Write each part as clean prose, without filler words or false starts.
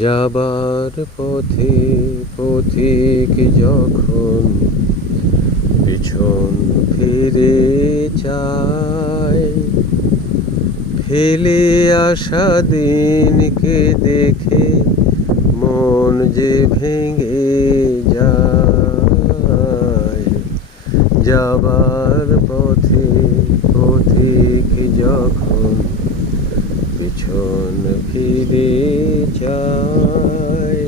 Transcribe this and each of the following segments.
যাবার পথে পথিক যখন পিছন ফিরে চায়, ফেলে আসা দিনকে দেখে মন যে ভেঙে যায়। যাবার পথে পথিক যখন পিছন ফিরে চায়,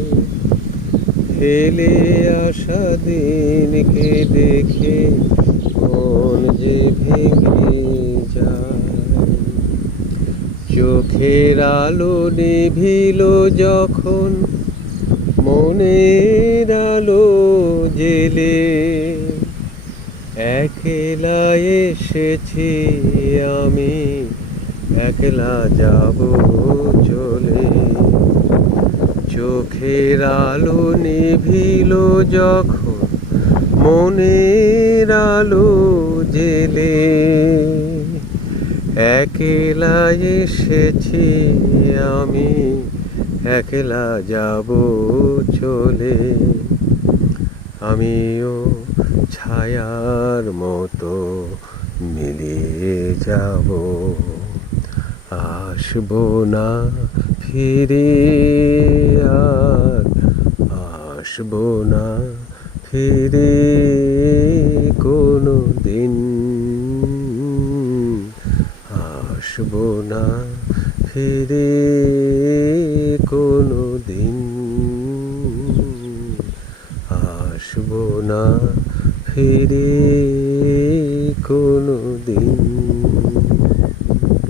ফেলে আসা দিনকে দেখে মন যে ভেঙে যায়। চোখের আলো নিভিল যখন মনের আলো জেলে, একলা এসেছি আমি, একলা যাব চলে। চোখের আলো নিভিল যখন মনের আলো জেলে, একলা এসেছি আমি, একলা যাব চলে। আমিও ছায়ার মতো মিলিয়ে যাব, আসবো না ফিরে আর, আসবো না ফিরে কোনো দিন, আসবো না ফিরে কোনো দিন, আসবো না ফিরে কোনো